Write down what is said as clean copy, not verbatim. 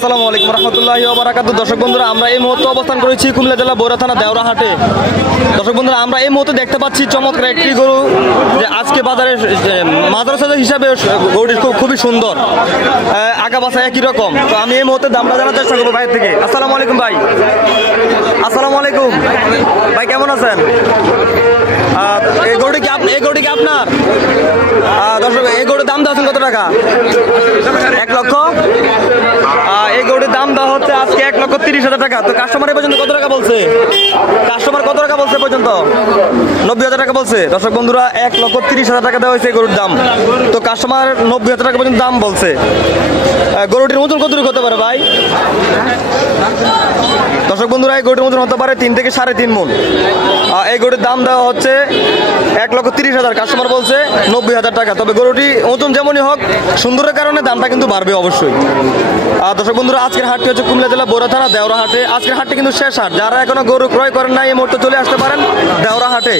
আসসালামু আলাইকুম রহমতুল্লাহি ওয়া বারাকাতুহু। দর্শক বন্ধুরা, আমরা এই মুহূর্তে অবস্থান করেছি কুমিল্লা জেলা বগুড়া থানা দেওরা হাটে। দর্শক বন্ধুরা, আমরা এই মুহূর্তে দেখতে পাচ্ছি চমৎকার একটি গরু, যে আজকে বাজারে মাদ্রাসা হিসাবে গরুটি খুবই সুন্দর, আগা বাসা একই রকম। তো আমি এই মুহূর্তে দামটা জানার চেষ্টা করবো ভাইয়ের থেকে। আসসালামু আলাইকুম ভাই। আসসালামু আলাইকুম ভাই, কেমন আছেন? এই গরুটি কি আপনার? দর্শক, এই গরুর দাম দেওয়া কত টাকা? 1 লক্ষ। এই গরুটির দাম দেওয়া হচ্ছে আজকে 1,30,000 টাকা। তো কাস্টমার পর্যন্ত কত টাকা বলছে? কাস্টমার কত টাকা বলছে পর্যন্ত? 90,000 টাকা বলছে। দর্শক বন্ধুরা, 1,30,000 টাকা দেওয়া হয়েছে এই গরুর দাম। তো কাস্টমার 90,000 টাকা পর্যন্ত দাম বলছে। গরুটির ওজন কতটুকু হতে পারে ভাই? দর্শক বন্ধুরা, এই গরুটির ওজন হতে পারে 3 থেকে 3.5 মণ। এই গরুটির দাম দেওয়া হচ্ছে 1,30,000, কাস্টমার বলছে 90,000 টাকা। তবে গরুটি ওজন যেমনই হোক, সুন্দরের কারণে দামটা কিন্তু বাড়বে অবশ্যই। দর্শক বন্ধুরা, আজকের হাটটি হচ্ছে কুমিল্লা জেলা বগুড়া থানা দেওরা হাটে। আজকের হাটটি কিন্তু শেষ হাট। যারা এখনো গরু ক্রয় করেন না, এই মুহূর্তে চলে আসতে পারেন দেওরা হাটে।